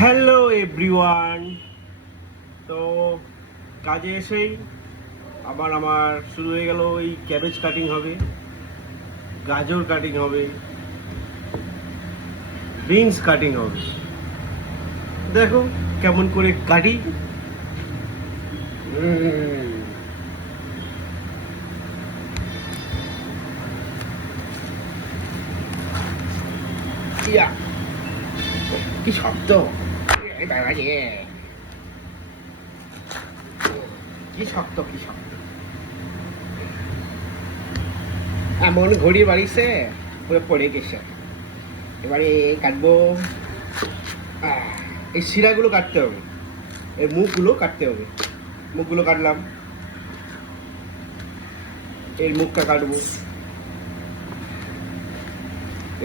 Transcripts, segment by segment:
Hello everyone. তো কাজে এসেই আবার আমার শুরু হয়ে গেল এই ক্যাবেজ কাটিং হবে, গাজর কাটিং হবে, বিনস কাটিং হবে। দেখো কেমন করে কাটি। ইয়া, কি শব্দ। এই বাবা রে। কি শক্ত কি শক্ত। এমন ঘড়ি বাড়িছে, পুরো পড়ে গেছে। এবারে কাটবো। এই শিরাগুলো কাটতে হবে। এই মুখগুলো কাটতে হবে। মুখগুলো কাটলাম। এর মুখটা কাটবো।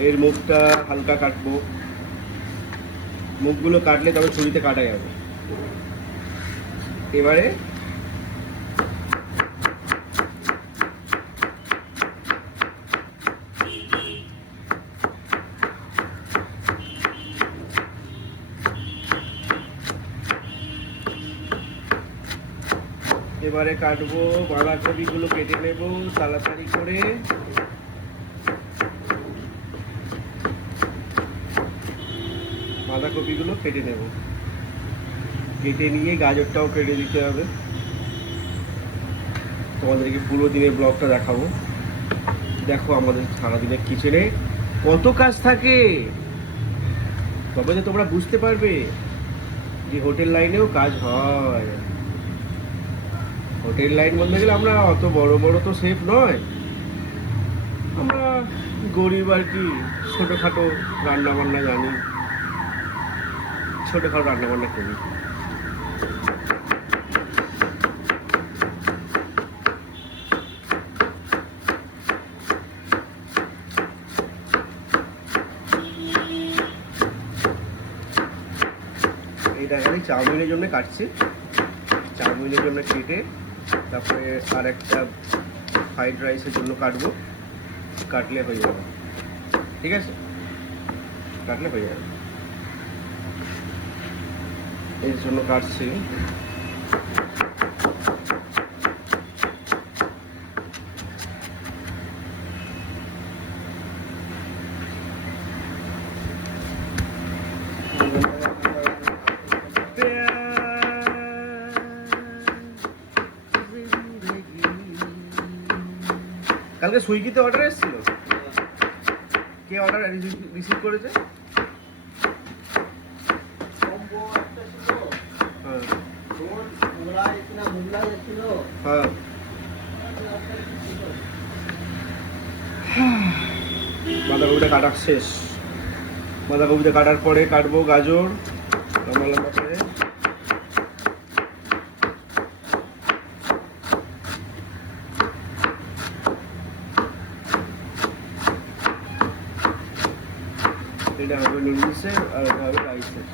এর মুখটা হালকা কাটবো। মুখগুলো কাটলে তবে ছুরিতে কাটা যাবে। এবারে এবারে কাটবো বাঁধাকপিগুলো কেটে নেব তাড়াতাড়ি করে। বাঁধাকপিগুলো কেটে নেব। কেটে নিয়ে গাজরটাও কেটে দিতে হবে। তোমাদেরকে পুরো দিনের ব্লগটা দেখাবো। দেখো আমাদের সারাদিনের কিচেনে কত কাজ থাকে। তবে তো তোমরা বুঝতে পারবে যে হোটেল লাইনেও কাজ হয়। হোটেল লাইন বলতে গেলে আমরা অত বড় বড় তো সেফ নয়। আমরা গরিব আর কি, ছোটোখাটো রান্না বান্না জানি। ছোটোখাটো রান্না বান্না করি এই দেখা, আমি চাউমিনের জন্য কাটছি। চাউমিনের জন্য কেটে তারপরে আর একটা ফ্রাইড রাইসের জন্য কাটবো। কাটলে হয়ে যাবে। ঠিক আছে? কাটলে হয়ে যাবে। এর জন্য কাটছি। কালকে সুইগিতে অর্ডার এসেছিল? কে অর্ডার রিসিভ করেছে হ্যাঁ হ্যাঁ বাঁধাকপিটা কাটা শেষ। বাঁধাকপিটা কাটার পরে কাটবো গাজর, লম্বা লম্বা করে। এটা হবে নুডলসের আর এটা হবে রাইসের।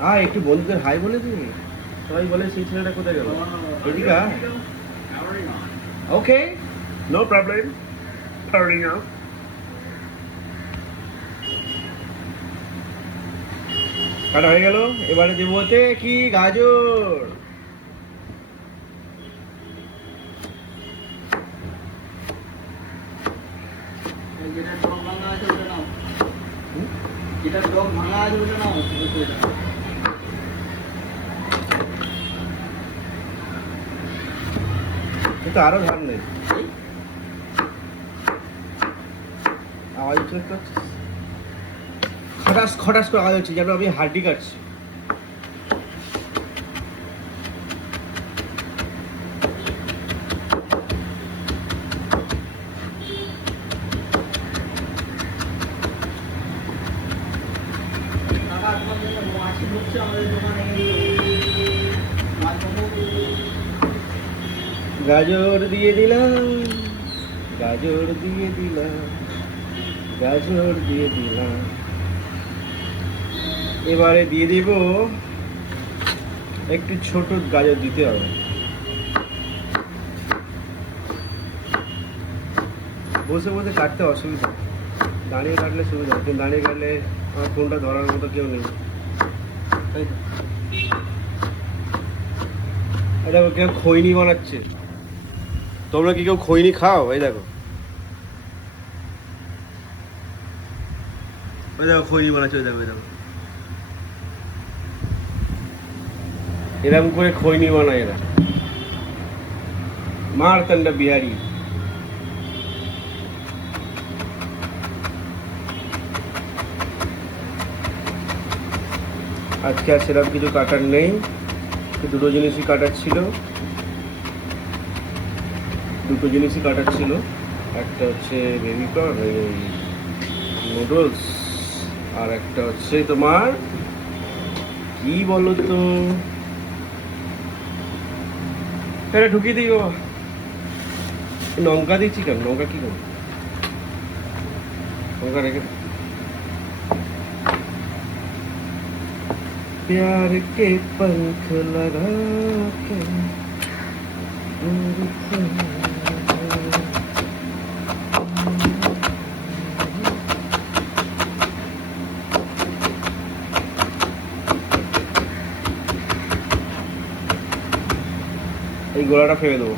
হ্যাঁ একটু বন্ধুদের হাই বলে দিবি সবাই বলে সেই ছেলেটা কোথায় গেল? এদিকে okay no problem turning out কাটা হয়ে গেল? এবারে দেবো হতে কি? গাজর? যেটা টক ভাঙা আছে ওটা নাও। কিন্তু আরও ধান নেই। আওয়াজ হচ্ছে। তো খটাস খটাস করে আওয়াজ হচ্ছে, যেন আমি হাড্ডি কাটছি টাকা তোমার জন্য মাছি ঢুকছে আমাদের দোকানে মাছ মোমো গাজর দিয়ে দিলাম, গাজর দিয়ে দিলাম, গাজর দিয়ে দিলাম। এবারে দিয়ে দিব একটু ছোট গাজর দিতে হবে। বসে বসে কাটতে অসুবিধা। দাঁড়িয়ে কাটলে সুবিধা, কিন্তু দাঁড়িয়ে কাটলে আমার ফোনটা ধরার মতো কেউ নেই। এই কেউ খৈনি বানাচ্ছে। তোমরা কি কেউ খৈনি খাও? এই দেখো। এরকম করে খৈনি বানায় এরা। মারতান্ডা বিহারি। আজকে আর সেরকম কিছু কাটার নেই। দুটো জিনিসই কাটার ছিল। দুটো জিনিসই কাটার ছিল একটা হচ্ছে বেবি কর্ন নুডলস আর একটা হচ্ছে তোমার কি বলো তো এটা ঢুকিয়ে দিই বাবা লঙ্কা দিচ্ছি কেন লঙ্কা কি করবো লঙ্কা রেখে দে। प्यार के पंख लगा के এই গোলাটা ফেলে দেবো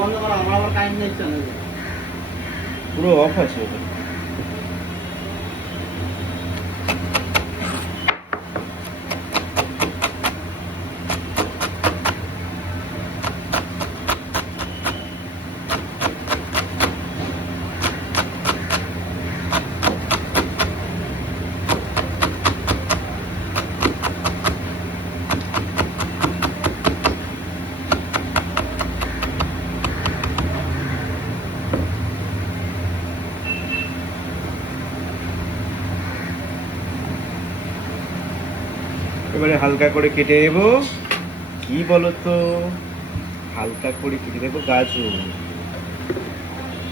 বন্ধ করা আমার আমার কারেন্ট নেই পুরো অফ আছে ওটা হালকা করে কেটে দেবো কি বলতো? হালকা করে কেটে দেবো গাজর।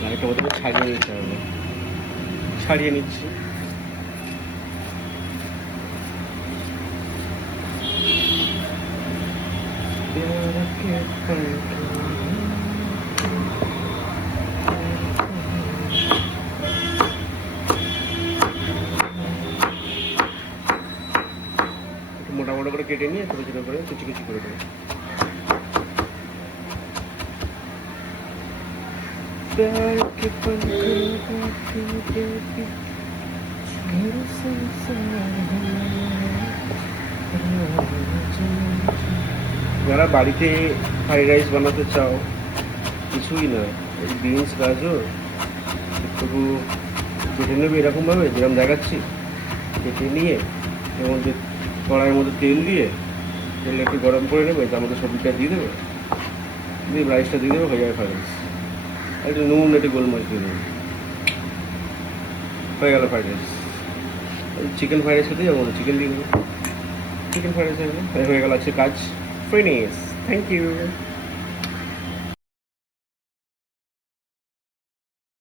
গাজরটা ছাড়িয়ে নিতে হবে। ছাড়িয়ে নিচ্ছি। Thank you. কেটে নিয়ে ছোটো ছোটো করে কুচি কুচি করে দেবে। যারা বাড়িতে ফ্রাইড রাইস বানাতে চাও, কিছুই নয় বিনস, গাজর একটু কেটে নেবে এরকমভাবে, যেরকম দেখাচ্ছি, কেটে নিয়ে এর মধ্যে কড়াইয়ের মধ্যে তেল দিয়ে তেলটা একটু গরম করে নেবে তার মধ্যে সবজিটা দিয়ে দেবে। দিয়ে রাইসটা দিয়ে দেবে, হয়ে যাবে ফ্রাইড রাইস একটু নুন, একটু গোলমরিচ দিয়ে দেবে। হয়ে গেল fried rice chicken fried rice দিয়ে যাব চিকেন দিয়ে দেবো। চিকেন ফ্রাইড রাইস হয়ে গেল। আজকে কাজ। Finish thank you